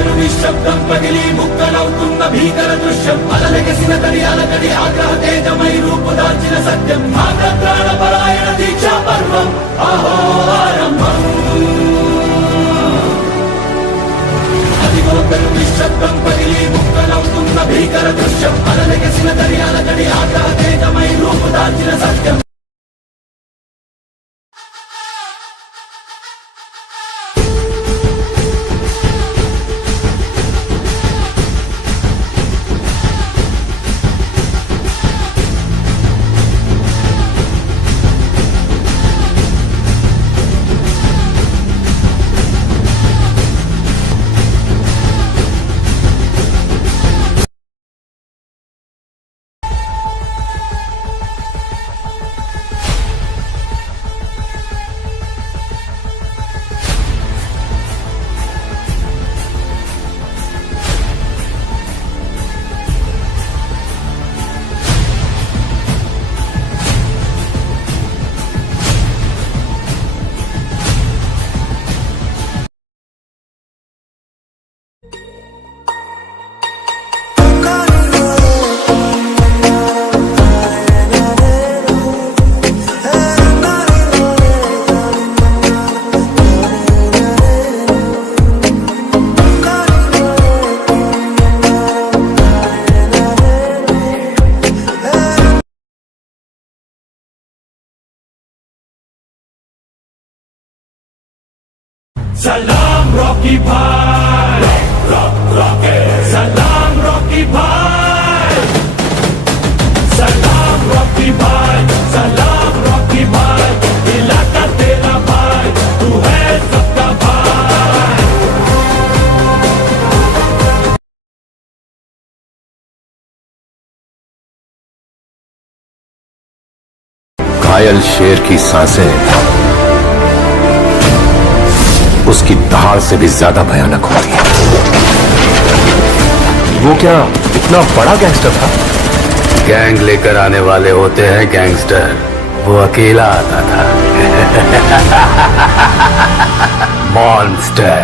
ఒక్కరు నిశ్శబ్దం పగిలి ముక్కలవుతున్న భీకర దృశ్యం అలలెగసిన తడి అలకడి ఆగ్రహ తేజమై రూపుదాల్చిన సత్యం ప్రాణ పరాయణ దీక్షా పర్వం ఆహో ఆరంభం ఒక్కరు నిశ్శబ్దం పగిలి ముక్కలవుతున్న భీకర దృశ్యం అలలెగసిన తడి అలకడి ఆగ్రహ తేజమై రూపుదాల్చిన సత్యం सलाम रॉकी भाई सलाम रॉकी भाई सलाम रॉकी भाई सलाम रॉकी भाई इलाका तेरा भाई तू है सबका भाई घायल शेर की सांसें उसकी दहाड़ से भी ज्यादा भयानक होती है। वो क्या इतना बड़ा गैंगस्टर था? गैंग लेकर आने वाले होते हैं गैंगस्टर, वो अकेला आता था। मॉन्स्टर।